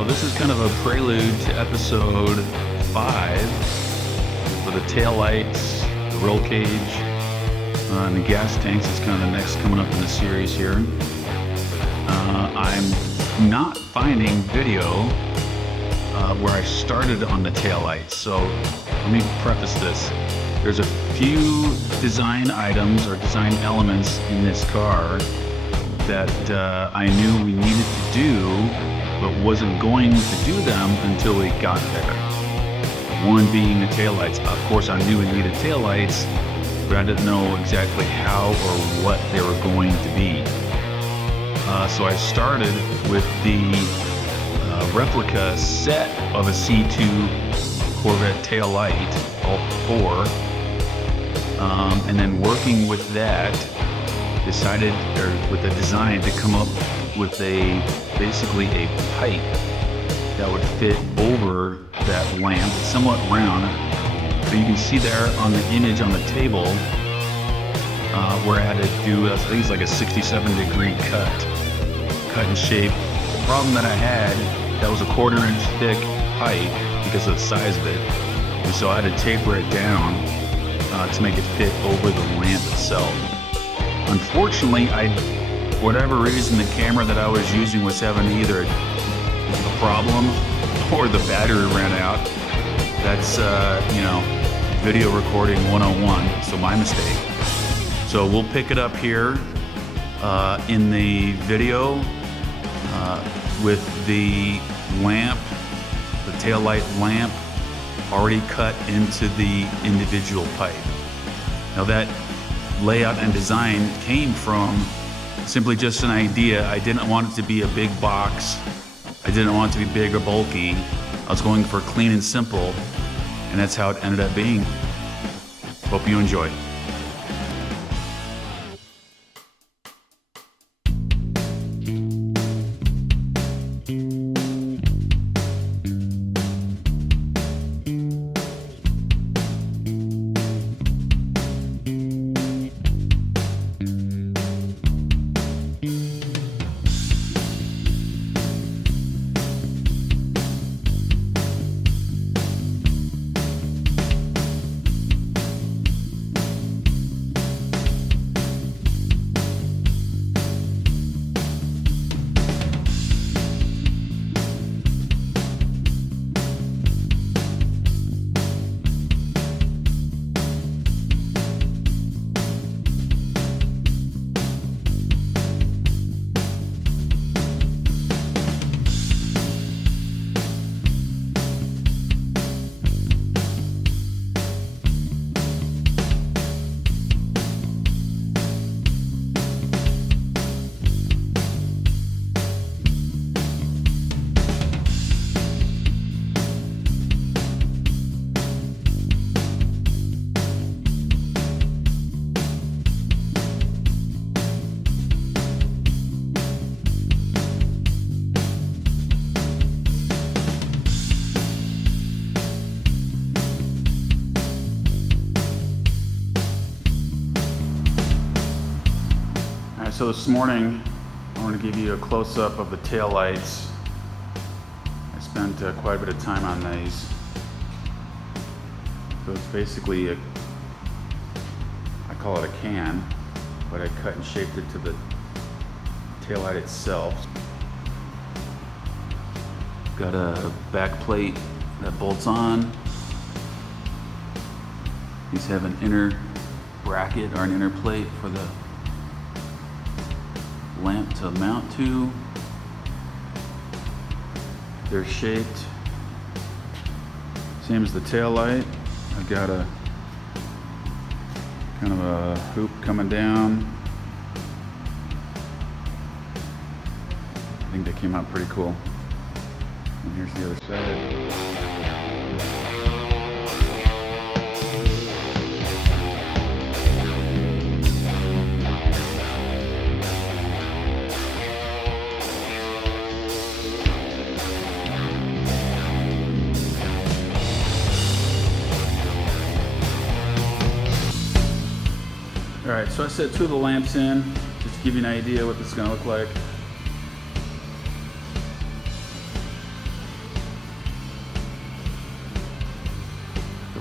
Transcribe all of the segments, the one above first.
So this is kind of a prelude to episode 5 for the taillights, the roll cage, and the gas tanks. Is kind of the next coming up in the series here. I'm not finding video where I started on the taillights, so let me preface this. There's a few design items or design elements in this car that I knew we needed to do, but wasn't going to do them until we got there. One being the taillights. Of course, I knew we needed taillights, but I didn't know exactly how or what they were going to be. So I started with the replica set of a C2 Corvette taillight, all 4, and then working with that, decided, or with the design, to come up with basically a pipe that would fit over that lamp. It's somewhat round, so you can see there on the image on the table where I had to do, I think it's like a 67-degree cut and shape. The problem that I had, that was a 1/4 inch thick pipe because of the size of it, and so I had to taper it down to make it fit over the lamp itself. Unfortunately, whatever reason, the camera that I was using was having either a problem or the battery ran out. That's video recording 101, so my mistake. So we'll pick it up here in the video with the lamp, the taillight lamp, already cut into the individual pipe. Now that layout and design came from simply just an idea. I didn't want it to be a big box. I didn't want it to be big or bulky. I was going for clean and simple, and that's how it ended up being. Hope you enjoy. So this morning, I want to give you a close-up of the tail lights. I spent quite a bit of time on these. So it's basically I call it a can, but I cut and shaped it to the tail light itself. Got a back plate that bolts on. These have an inner bracket or an inner plate for the lamp to mount to. They're shaped same as the tail light. I've got a kind of a hoop coming down. I think they came out pretty cool. And here's the other side. Alright, so I set 2 of the lamps in, just to give you an idea what this is going to look like.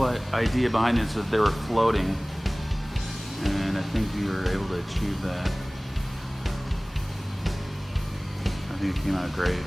whole idea behind it is that they were floating, and I think we were able to achieve that. I think it came out great.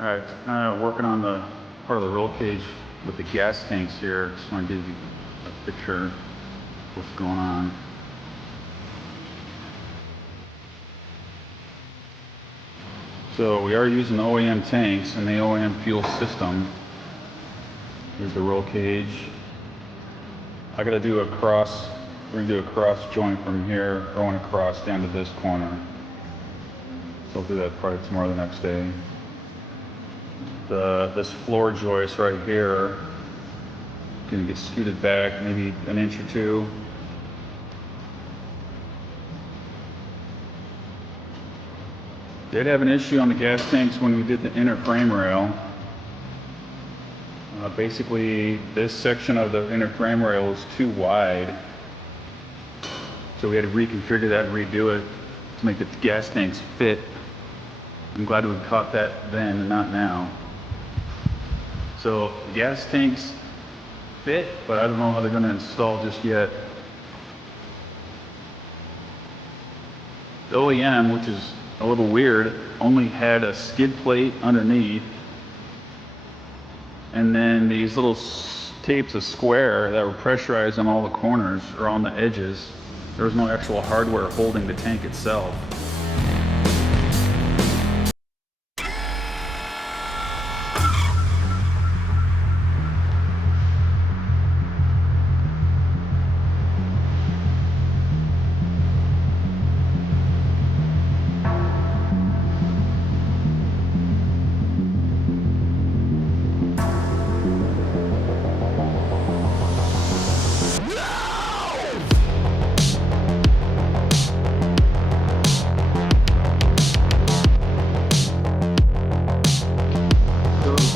All right, working on the part of the roll cage with the gas tanks here. Just want to give you a picture of what's going on. So we are using OEM tanks and the OEM fuel system. Here's the roll cage. I gotta do a cross, we're gonna do a cross joint from here, going across down to this corner. So I'll do that probably tomorrow or the next day. This floor joist right here, gonna get scooted back maybe an inch or two. Did have an issue on the gas tanks when we did the inner frame rail. Basically, this section of the inner frame rail is too wide, so we had to reconfigure that and redo it to make the gas tanks fit. I'm glad we caught that then and not now. So gas tanks fit, but I don't know how they're going to install just yet. The OEM, which is a little weird, only had a skid plate underneath, and then these little tapes of square that were pressurized on all the corners or on the edges. There was no actual hardware holding the tank itself.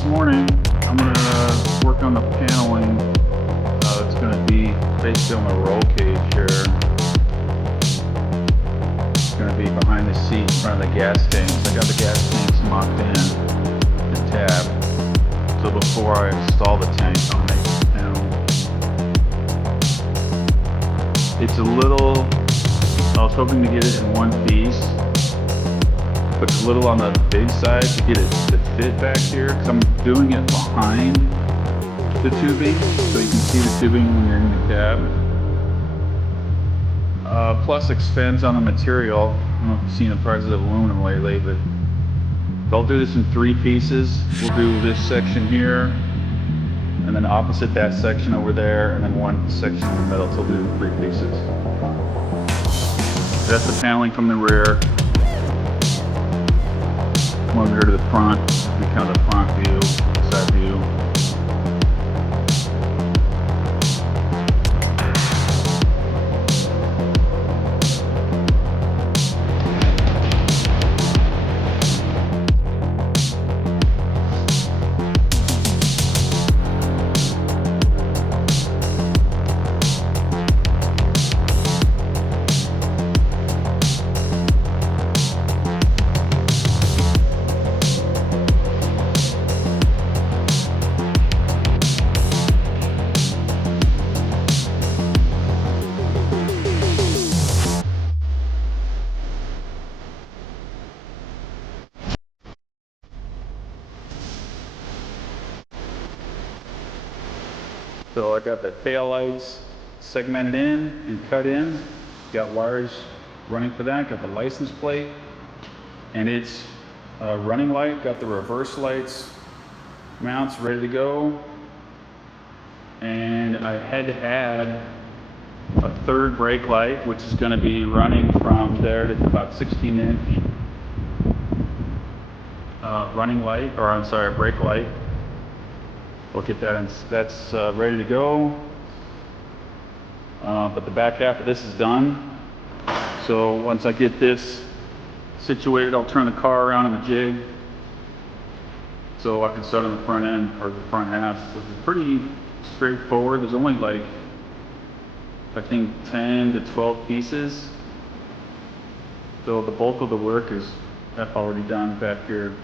Morning, I'm going to work on the paneling. It's going to be basically on the roll cage here. It's going to be behind the seat in front of the gas tanks. I got the gas tanks mocked in the tab. So before I install the tank, I'll make the panel. It's a little, I was hoping to get it in one piece, but it's a little on the big side to get it to fit back here, because I'm doing it behind the tubing, so you can see the tubing when you're in the cab. Plus expense on the material. I don't know if you've seen the prices of aluminum lately, but I'll do this in 3 pieces. We'll do this section here, and then opposite that section over there, and then one section in the middle, so we'll do 3 pieces. That's the paneling from the rear. Come over here to the front, we count the front view, side view. So I got the tail lights segmented in and cut in. Got wires running for that. Got the license plate, and it's a running light. Got the reverse lights mounts ready to go. And I had to add a third brake light, which is going to be running from there to about 16-inch running light, or I'm sorry, brake light. We'll get that in, that's ready to go. But the back half of this is done. So once I get this situated, I'll turn the car around in the jig so I can start on the front end, or the front half. So it's pretty straightforward. There's only like, I think 10 to 12 pieces. So the bulk of the work is already done back here.